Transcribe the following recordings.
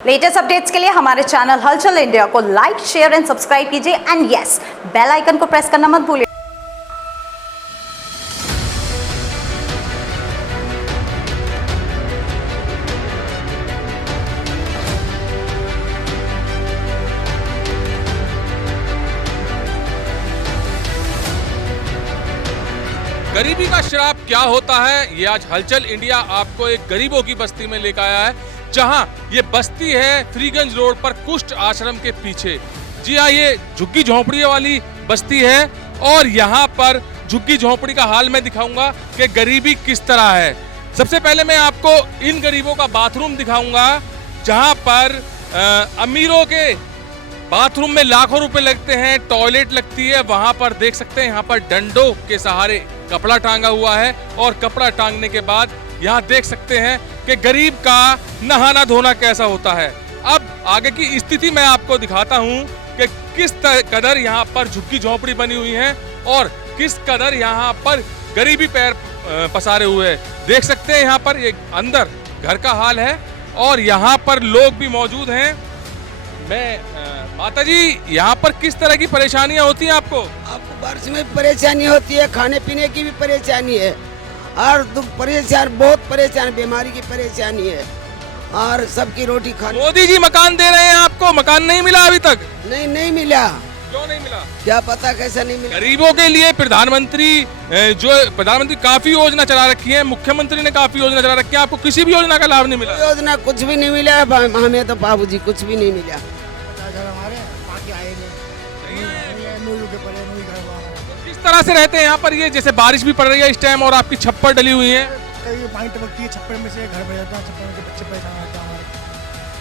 Latest updates के लिए हमारे चैनल हलचल इंडिया को लाइक, शेयर एंड सब्सक्राइब कीजिए एंड यस, बेल आइकन को प्रेस करना मत भूलिए। गरीबी का श्राप क्या होता है, ये आज हलचल इंडिया आपको एक गरीबों की बस्ती में लेकर आया है, जहां ये बस्ती है फ्रीगंज रोड पर कुष्ठ आश्रम के पीछे। जी हाँ, ये झुग्गी झोंपड़ी वाली बस्ती है और यहाँ पर झुग्गी झोंपड़ी का हाल मैं दिखाऊंगा कि गरीबी किस तरह है। सबसे पहले मैं आपको इन गरीबों का बाथरूम दिखाऊंगा, जहाँ पर अमीरों के बाथरूम में लाखों रुपए लगते हैं, टॉयलेट लगती है। वहां पर देख सकते हैं, यहाँ पर डंडों के सहारे कपड़ा टांगा हुआ है और कपड़ा टांगने के बाद यहाँ देख सकते हैं कि गरीब का नहाना धोना कैसा होता है। अब आगे की स्थिति मैं आपको दिखाता हूँ कि किस कदर यहाँ पर झुग्गी झोंपड़ी बनी हुई है और किस कदर यहाँ पर गरीबी पैर पसारे हुए है। देख सकते हैं यहाँ पर एक अंदर घर का हाल है और यहाँ पर लोग भी मौजूद हैं। मैं माता जी, यहाँ पर किस तरह की परेशानियाँ होती हैं आपको? आपको बारिश में परेशानी होती है, खाने पीने की भी परेशानी है और बहुत परेशान, बीमारी की परेशानी है और सबकी रोटी खाने। मोदी जी मकान दे रहे हैं आपको, मकान नहीं मिला अभी तक? नहीं मिला। क्यों नहीं मिला? क्या पता कैसा नहीं मिला। गरीबों के लिए प्रधानमंत्री काफी योजना चला रखी है, मुख्यमंत्री ने काफी योजना चला रखी है, आपको किसी भी योजना का लाभ नहीं मिला? योजना कुछ भी नहीं मिला, हमें तो बाबूजी कुछ भी नहीं मिला। किस तरह से रहते हैं यहाँ पर? ये जैसे बारिश भी पड़ रही है इस टाइम और आपकी छप्पर डली हुई है, कई पानी टपकती है, छप्पर में से घर बह जाता है, छप्पर में से बच्चे परेशान रहते हैं हमारे।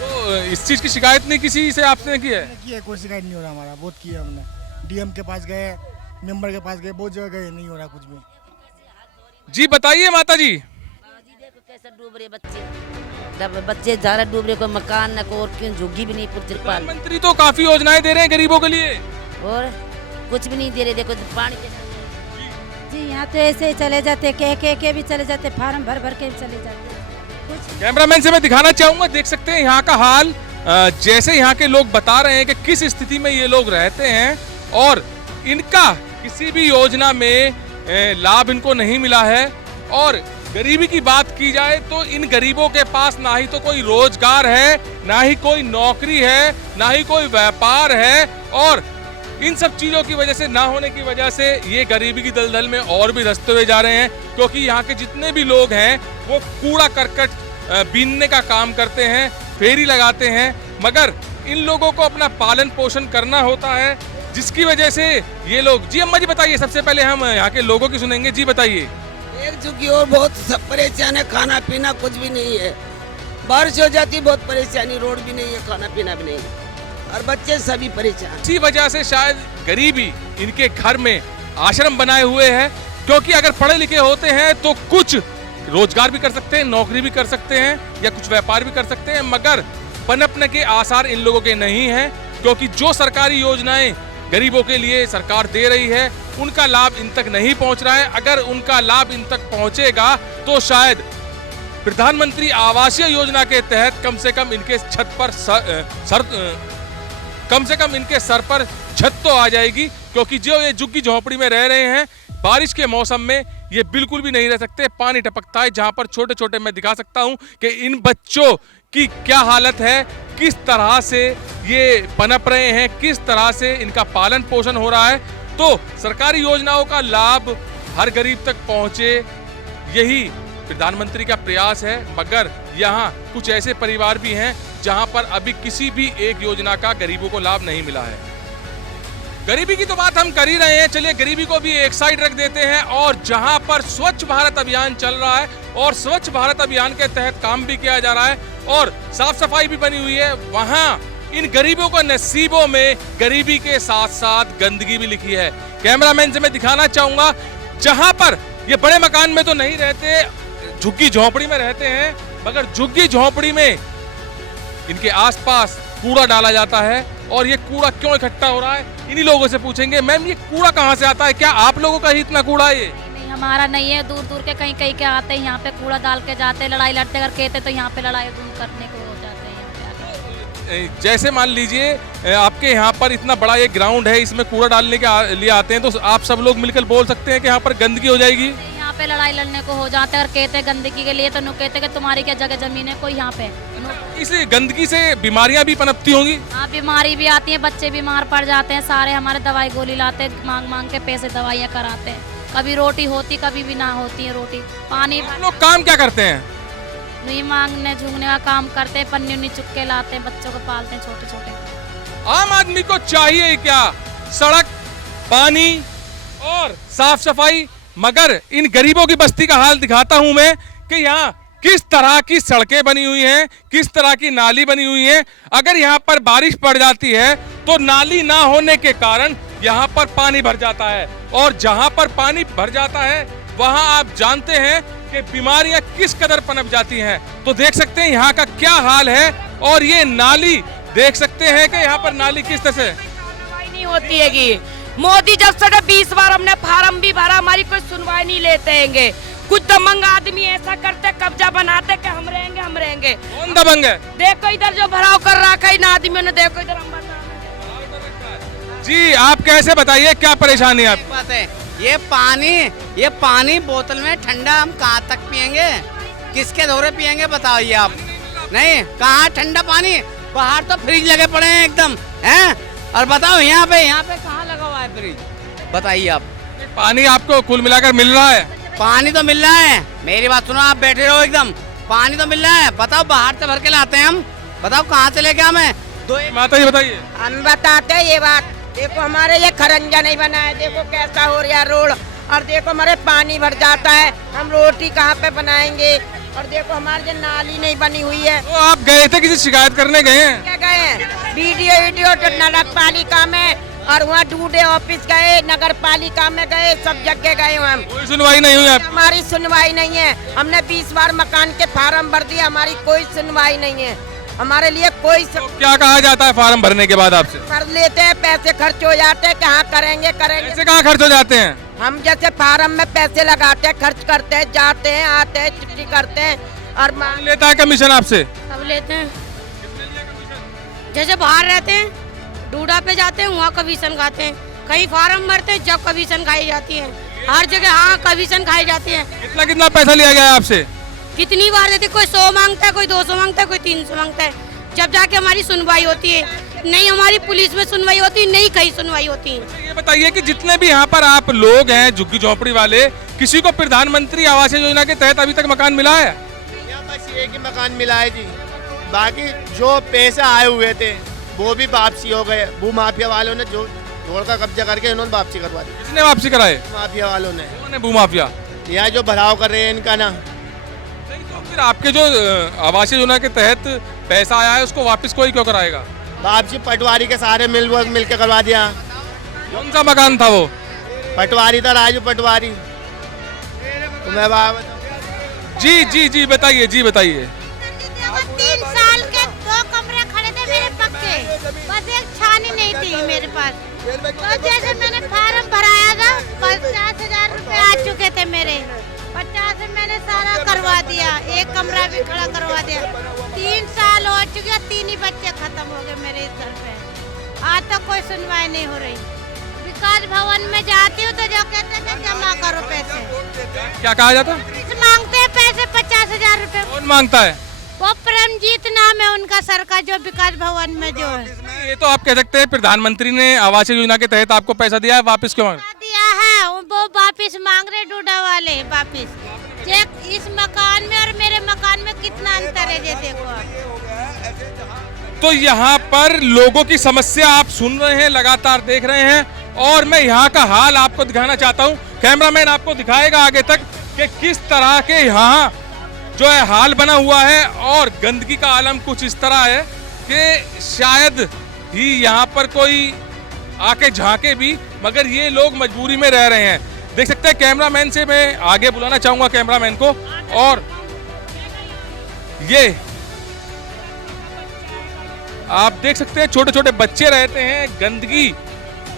तो इस चीज की शिकायत नहीं किसी से आपने की है? कोई शिकायत नहीं हो रहा, हमारा बहुत किया हमने, डीएम के पास गए, मेंबर के पास गए, बहुत जगह गए, नहीं हो रहा कुछ भी। जी बताइए माता जी। देखो कैसे डूब रहे बच्चे जा रहे, डूब रहे, कोई मकान न कोई झुग्गी भी नहीं, तिरपाल। प्रधानमंत्री तो काफी योजनाएं दे रहे हैं गरीबों के लिए और कुछ भी नहीं दे रहे। देखो पानी जी, यहाँ तो ऐसे ही चले जाते, के भी चले जाते, फार्म भर के भी चले जाते। कुछ कैमरामैन से मैं दिखाना चाहूंगा, देख सकते हैं यहाँ का हाल। जैसे यहाँ के लोग बता रहे हैं कि किस स्थिति में ये लोग रहते हैं और इनका किसी भी योजना में लाभ इनको नहीं मिला है। और गरीबी की बात की जाए तो इन गरीबों के पास ना ही तो कोई रोजगार है, ना ही कोई नौकरी है, ना ही कोई व्यापार है और इन सब चीजों की वजह से, ना होने की वजह से ये गरीबी की दलदल में और भी धंसते हुए जा रहे हैं। क्योंकि यहाँ के जितने भी लोग हैं वो कूड़ा करकट बीनने का काम करते हैं, फेरी लगाते हैं, मगर इन लोगों को अपना पालन पोषण करना होता है, जिसकी वजह से ये लोग। जी अम्मा जी बताइए, सबसे पहले हम यहाँ के लोगों की सुनेंगे। जी बताइए। एक झुग्गी और बहुत सब परेशान है, खाना पीना कुछ भी नहीं है, बारिश हो जाती बहुत परेशानी, रोड भी नहीं है, खाना पीना भी नहीं है और बच्चे सभी परेशान। इसी वजह से शायद गरीबी इनके घर में आश्रम बनाए हुए है, क्योंकि अगर पढ़े लिखे होते हैं तो कुछ रोजगार भी कर सकते हैं, नौकरी भी कर सकते हैं या कुछ व्यापार भी कर सकते हैं, मगर पनपने के आसार इन लोगों के नहीं हैं। क्योंकि जो सरकारी योजनाएं गरीबों के लिए सरकार दे रही है उनका लाभ इन तक नहीं पहुंच रहा है। अगर उनका लाभ इन तक पहुंचेगा तो शायद प्रधानमंत्री आवासीय योजना के तहत कम से कम इनके सर पर छत तो आ जाएगी। क्योंकि जो ये झुग्गी झोंपड़ी में रह रहे हैं, बारिश के मौसम में ये बिल्कुल भी नहीं रह सकते, पानी टपकता है। जहां पर छोटे छोटे मैं दिखा सकता हूं कि इन बच्चों की क्या हालत है, किस तरह से ये पनप रहे हैं, किस तरह से इनका पालन पोषण हो रहा है। तो सरकारी योजनाओं का लाभ हर गरीब तक पहुंचे, यही प्रधानमंत्री का प्रयास है। मगर यहाँ कुछ ऐसे परिवार भी हैं जहां पर अभी किसी भी एक योजना का गरीबों को लाभ नहीं मिला है। गरीबी की तो बात हम कर ही रहे हैं, चलिए गरीबी को भी एक साइड रख देते हैं। और जहां पर स्वच्छ भारत अभियान चल रहा है और स्वच्छ भारत अभियान के तहत काम भी किया जा रहा है और साफ सफाई भी बनी हुई है, वहां इन गरीबों को नसीबों में गरीबी के साथ साथ गंदगी भी लिखी है। कैमरामैन से मैं दिखाना चाहूंगा, जहां पर ये बड़े मकान में तो नहीं रहते, झुग्गी झोंपड़ी में रहते हैं, मगर झुग्गी झोंपड़ी में इनके आसपास कूड़ा डाला जाता है। और ये कूड़ा क्यों इकट्ठा हो रहा है, इन्हीं लोगों से पूछेंगे। मैम, ये कूड़ा कहाँ से आता है? क्या आप लोगों का ही इतना कूड़ा है? ये नहीं, हमारा नहीं है, दूर दूर के कहीं कहीं के आते हैं, यहाँ पे कूड़ा डाल के जाते हैं, लड़ाई लड़ते करके तो यहाँ पे लड़ाई दूर करने को हो जाते हैं। जैसे मान लीजिए आपके यहाँ पर इतना बड़ा एक ग्राउंड है, इसमें कूड़ा डालने के लिए आते हैं, तो आप सब लोग मिलकर बोल सकते हैं कि यहाँ पर गंदगी हो जाएगी। यहाँ पे लड़ाई लड़ने को हो जाते हैं और कहते हैं गंदगी के लिए, तो नु कहते हैं कि तुम्हारी क्या जगह जमीन है कोई यहाँ पे। इस गंदगी से बीमारियां भी पनपती होंगी। हाँ, बीमारी भी आती है, बच्चे बीमार पड़ जाते हैं, सारे हमारे दवाई गोली लाते हैं, मांग मांग के पैसे दवाइयाँ कराते हैं। कभी रोटी होती, कभी भी ना होती है रोटी। पानी आप लोग काम क्या करते हैं? नहीं मांगने झूंगने का काम करते हैं, पन्नी उन्नी चुप के लाते हैं, बच्चों को पालते हैं छोटे छोटे। आम आदमी को चाहिए क्या? सड़क, पानी और साफ सफाई। मगर इन गरीबों की बस्ती का हाल दिखाता हूं मैं कि यहाँ किस तरह की सड़कें बनी हुई हैं, किस तरह की नाली बनी हुई है। अगर यहाँ पर बारिश पड़ जाती है तो नाली ना होने के कारण यहाँ पर पानी भर जाता है, और जहाँ पर पानी भर जाता है वहाँ आप जानते हैं कि बीमारियां किस कदर पनप जाती हैं। तो देख सकते हैं यहाँ का क्या हाल है, और ये नाली देख सकते हैं कि यहाँ पर नाली किस तरह से सुनवाई नहीं होती है कि मोदी जब से 20 बार हमने फार्म भी भरा, हमारी कोई सुनवाई नहीं लेते हैं। कुछ दबंग आदमी ऐसा करते, कब्जा बनाते कि हम रहेंगे। कौन दबंग है? देखो इधर जो भराव कर रखा है इन आदमियों ने, देखो इधर हम बता। जी आप कैसे बताइए क्या परेशानी है आपकी? बात है ये पानी बोतल में ठंडा हम कहाँ तक पियेंगे? किसके दौरे पियेंगे बताइए आप। नहीं, कहाँ ठंडा पानी? बाहर तो फ्रिज लगे पड़े हैं एकदम, हैं? और बताओ यहाँ पे कहाँ लगा हुआ है फ्रिज? बताइए आप। पानी आपको कुल मिलाकर मिल रहा है? पानी तो मिल रहा है, मेरी बात सुनो, आप बैठे रहो एकदम। पानी तो मिल रहा है, बताओ बाहर से भर के लाते हैं हम, बताओ कहाँ से लेके आए? माता जी बताइए। हम बताते हैं ये बात। देखो हमारे ये खरंजा नहीं बना है, देखो कैसा हो रहा है रोड, और देखो हमारे पानी भर जाता है, हम रोटी कहाँ पे बनाएंगे? और देखो हमारे जो नाली नहीं बनी हुई है। तो आप गए थे, किसी शिकायत करने गए हैं? क्या गए हैं? वीडियो तो नगर पालिका में, और वहाँ डूडे ऑफिस गए, नगर पालिका में गए, सब जगह गए हम। कोई सुनवाई नहीं हुई आपकी? हमारी सुनवाई नहीं है। हमने 20 बार मकान के फार्म भर दिया, हमारी कोई सुनवाई नहीं है। हमारे लिए कोई तो क्या कहा जाता है फार्म भरने के बाद आपसे? कर लेते हैं, पैसे खर्च हो जाते हैं, कहाँ करेंगे? पैसे कहाँ खर्च हो जाते हैं? हम जैसे फार्म में पैसे लगाते हैं, खर्च करते हैं, जाते हैं, आते हैं, छुट्टी करते हैं, और कौन लेता है कमीशन आपसे? सब लेते हैं, जैसे बाहर रहते हैं, डूडा पे जाते हैं, वहाँ कमीशन खाते हैं। कहीं फार्म भरते हैं, जब कमीशन खाई जाती है, हर जगह हाँ कमीशन खाई जाती है। कितना पैसा लिया गया है आपसे? कितनी बार देते, कोई 100 मांगता है, कोई 200 मांगता है, कोई 300 मांगता है, जब जाके हमारी सुनवाई होती है। नहीं हमारी पुलिस में सुनवाई होती है, नहीं कहीं सुनवाई होती है। ये बताइए कि जितने भी यहाँ पर आप लोग हैं झुग्गी झोपड़ी वाले, किसी को प्रधानमंत्री आवास योजना के तहत अभी तक मकान मिला है? बस एक ही मकान मिला है जी, बाकी जो पैसे आए हुए थे वो भी वापसी हो गए। भू माफिया वालों ने जो रोड का कब्जा करके उन्होंने वापसी करवा दी। किसने वापसी कराए? माफिया वालों ने। कौन है भू माफिया? यहाँ जो भराव कर रहे हैं इनका ना। तो फिर आपके जो आवास योजना के तहत पैसा आया है उसको वापस कोई क्यों कराएगा? वापसी पटवारी के सारे मिल के करवा दिया। कौन सा मकान था वो? पटवारी था, राजू पटवारी। तो मैं जी बताइए, जी बताइए। 3 साल के 2 कमरे खड़े थे मेरे पक्के, बस एक छानी नहीं थी मेरे पास। तो जैसे मैंने फार्म भराया था, 50,000 रुपए आ चुके थे मेरे, 50 से मैंने सारा करवा दिया, एक कमरा भी खड़ा करवा दिया। 3 साल हो चुके, 3 ही बच्चे खत्म हो गए मेरे इस घर पे। आज तक कोई सुनवाई नहीं हो रही। विकास भवन में जाती हूँ तो जो कहते हैं जमा करो पैसे। क्या कहा जाता? मांगते हैं पैसे 50,000 रुपए। कौन मांगता है? वो प्रेमजीत नाम है उनका, सर का, जो विकास भवन में जो है। ये तो आप कह सकते हैं प्रधानमंत्री ने आवास योजना के तहत आपको पैसा दिया है, वापस क्यों मांग? दिया है, वो वापस मांग रहे डूडा वाले वापस। चेक इस मकान में और मेरे मकान में कितना अंतर है, ये देखो। तो यहाँ पर लोगों की समस्या आप सुन रहे हैं, लगातार देख रहे हैं, और मैं यहाँ का हाल आपको दिखाना चाहता हूँ। कैमरामैन आपको दिखाएगा आगे तक कि किस तरह के यहाँ जो है हाल बना हुआ है, और गंदगी का आलम कुछ इस तरह है कि शायद ही यहाँ पर कोई आके झांके भी, मगर ये लोग मजबूरी में रह रहे हैं। देख सकते हैं कैमरामैन से मैं आगे बुलाना चाहूंगा कैमरामैन को, और ये आप देख सकते हैं छोटे छोटे बच्चे रहते हैं। गंदगी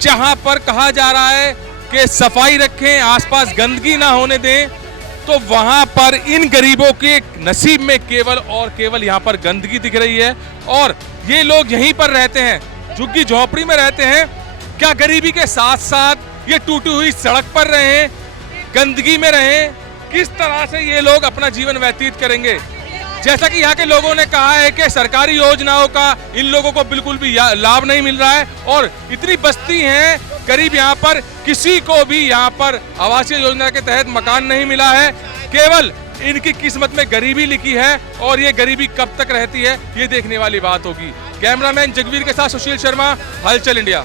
जहां पर कहा जा रहा है कि सफाई रखें, आसपास गंदगी ना होने दें, तो वहां पर इन गरीबों के नसीब में केवल और केवल यहां पर गंदगी दिख रही है। और ये लोग यहीं पर रहते हैं, झुग्गी झोपड़ी में रहते हैं। क्या गरीबी के साथ साथ ये टूटी हुई सड़क पर रहें, गंदगी में रहें? किस तरह से ये लोग अपना जीवन व्यतीत करेंगे? जैसा कि यहाँ के लोगों ने कहा है कि सरकारी योजनाओं का इन लोगों को बिल्कुल भी लाभ नहीं मिल रहा है और इतनी बस्ती है करीब यहाँ पर किसी को भी यहाँ पर आवासीय योजना के तहत मकान नहीं मिला है। केवल इनकी किस्मत में गरीबी लिखी है और ये गरीबी कब तक रहती है ये देखने वाली बात होगी। कैमरामैन जगवीर के साथ सुशील शर्मा, हलचल इंडिया।